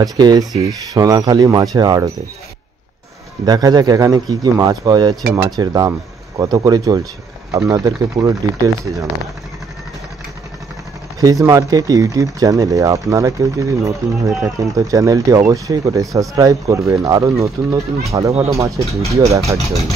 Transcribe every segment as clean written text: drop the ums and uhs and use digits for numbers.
আজকে এসেছি সোনাখালী মাছের আড়তে। দেখা যাক এখানে কি কি মাছ পাওয়া যাচ্ছে, মাছের দাম কত করে চলছে, আপনাদেরকে পুরো ডিটেলসে জানাবো। ফিশ মার্কেট ইউটিউব চ্যানেলে আপনারা কেউ যদি নতুন হয়ে থাকেন তো চ্যানেলটি অবশ্যই করে সাবস্ক্রাইব করবেন আরও নতুন নতুন ভালো ভালো মাছের ভিডিও দেখার জন্য।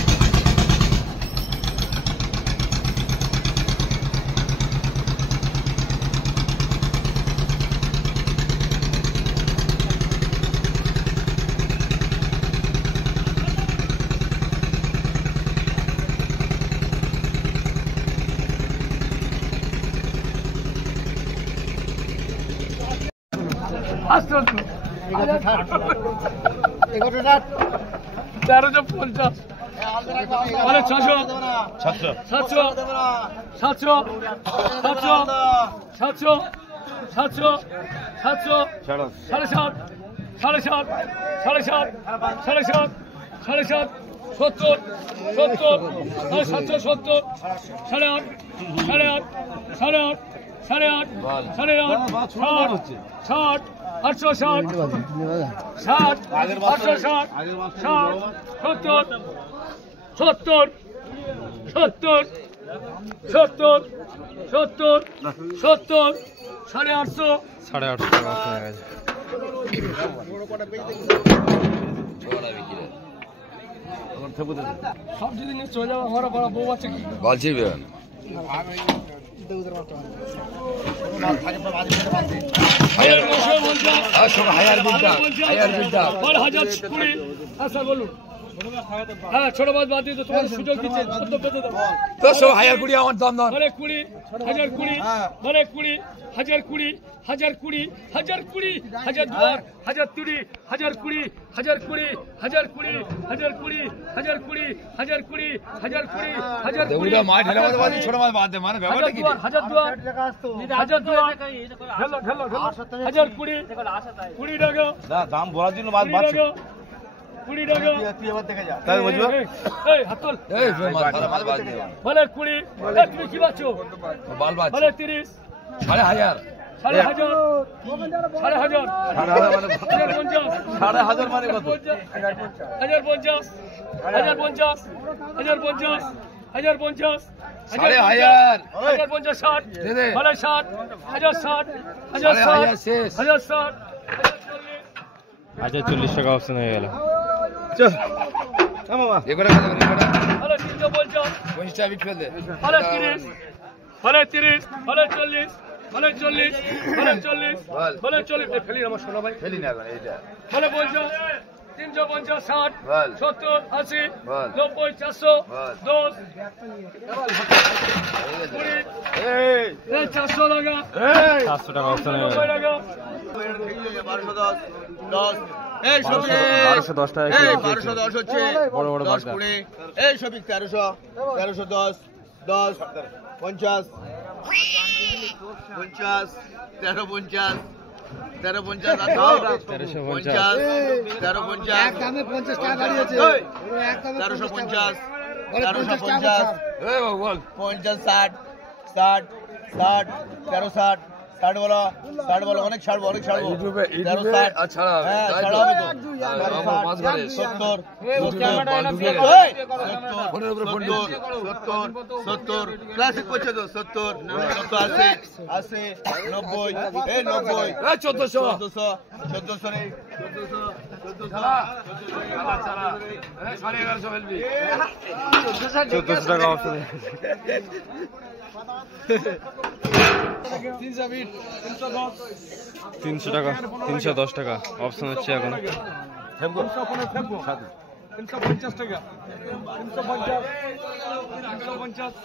সবজি নিয়ে চলে যাবো আমার বড় বউ আছে কি বলছি ছোট মাছ বাদ দিয়ে তোমার সুযোগ দিচ্ছে তো সব হাজার কুড়ি আমার দাম দাম মানে 20 হাজার 20 মানে 20 হাজার 20 হাজার 20 হাজার 20 হাজার 2 হাজার 30 হাজার 20 হাজার 20 হাজার 20 হাজার 20 হাজার 20 হাজার 20 হাজার 20 হাজার 20 মাছ ঢেলা মাছ বাদ ছোট মাছ বাদ দে মানে ব্যাপারটা কি হাজার 2 হাজার 2 ঢেলো ঢেলো হাজার 20 20 টাকা দাম বলার জন্য মাছ বাদ 20 টাকা তুই আবার দেখে যা তাই বুঝছো এই হাত তোল এই মাছ বাদ দে বলে 20 তুমি কি বাঁচো বাল বাঁচ বলে 30 হাজার সাড়ে হাজার সাড়ে হাজার সাড়ে হাজার মানে কত 1050 1050 1050 1050 সাড়ে হাজার 1050 60 মানে 60 হাজার 60 হাজার 60 হাজার 60 আচ্ছা 40 টাকা অপশন হয়ে গেল। চল মামা এবারে হলো 350 50 বিট ফেল দে হলো 30 হলো 30 হলো 40 হলো 40 হলো 40 হলো 40 ফেলি আমার সোনা ভাই ফেলি না এইটা হলো 50 350 60 70 80 90 400 10 এই 400 টাকা 400 টাকা অপশন হয়ে গেল। 1210 10 এই সবই 1210 টাকা এই 1210 হচ্ছে বড় বড় 10 20 এই সবই 1300 1310 10 50 50 1350 1350 1350 1350 এক দামে 50 টাকা দাঁড়িয়েছে এক দামে 1350 1350 এই বল 50 60 60 60 1360 60 বলো 60 বলো অনেক ছাড়বো অনেক ছাড়বো ইউটিউবে আচ্ছা হ্যাঁ ছাড়াবো তো আমার পাঁচ বারে 70 ফোনের উপরে ফোন 70 ক্লাসিক করছে তো 70 80 90 এই 90 এই 1400 1400 রে 1400 ছাড়া এই 1150 ফেলবি 1400 টাকা অপশন 300 টাকা 310 টাকা অপশন হচ্ছে এখন 350 টাকা 350 350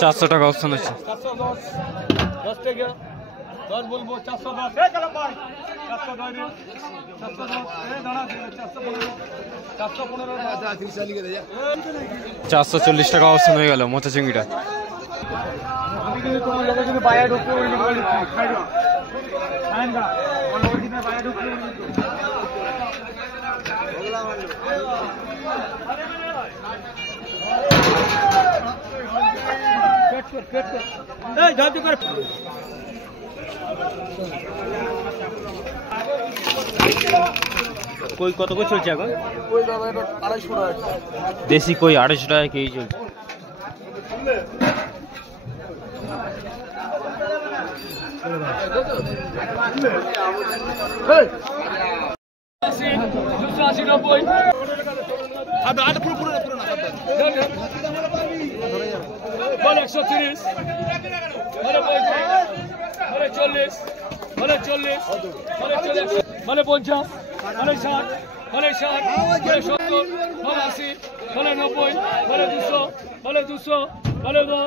400 টাকা অপশন আছে। 10 টাকা 10 বলবো 410 এ গেল ভাই 410 রে 410 এ দাঁড়া 415 415 লিখে দে যা 440 টাকা অবস্থান হয়ে গেল মোচা চিংড়িটা। আমি কিন্তু তোমার লোকে যদি বাইরে ঢুকতে ওই লিখে খাইবা আইনগা কোন ওই দিনে বাইরে ঢুকতে পেট এই ঝাঁঝু করে কই কত করে চলছে এখন? ওই দাদা এটা 250 টাকা দেশি কই 250 টাকা কেজি চলছে। বলে 130 বলে 40 বলে 40 বলে 50 বলে 60 বলে 60 বলে 70 বলে 80 বলে 90 বলে 200 বলে 200 বলে 10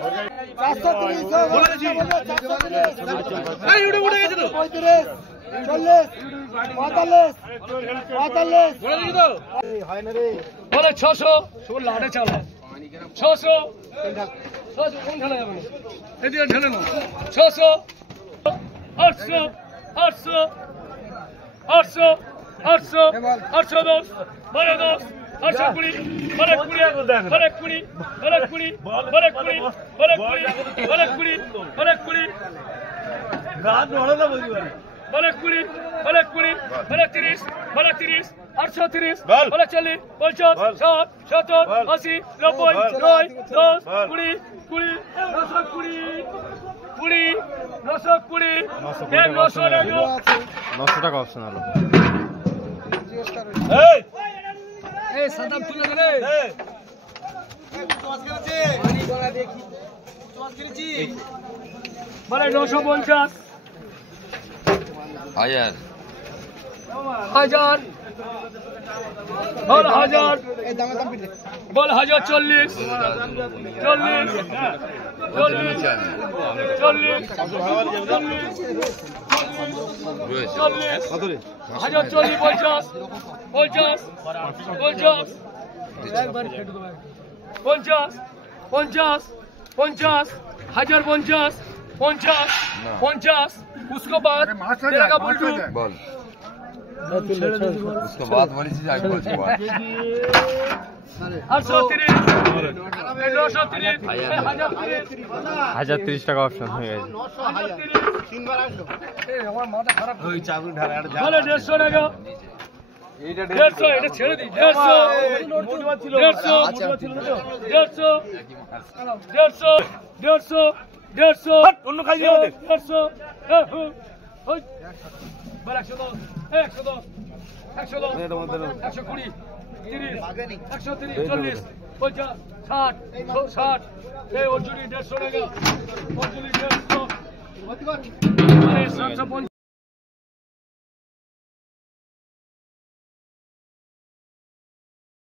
বলে 600 লাটে চালা 600 কোন ঢালা যাবে এদিকে ঢেলে না 600 800 800 800 800 810 বলে 10 820 বলে 20 বলে 20 বলে 20 বলে 20 বলে 20 বলে 20 বলে 20 গান ধরে না বলি বলে 20 বলে 20 বলে 30 বলে 30 830 বলে 40 50 60 70 80 90 10 20 20 920 20 920 900 টাকা অপশন হলো। এই সাদাম তুলে দে রে বলে 950 হাজার হাজার বল হাজার বল 1040 40 40 40 1040 50 50 50 50 50 50 1050 50 50 उसको बाद तेरा का बुलटू বল उसको बात बोली थी आगे बोल बात 830 930 1030 টাকা অপশন হয়ে গেছে। বলে 150 টাকা 150 এটা ছেড়ে দি 150 অন্য খাই দিও 150 বল 110 110 120 30 130 40 50 60 60 এই অর্জুনি 150 টাকা অর্জুনি 150 750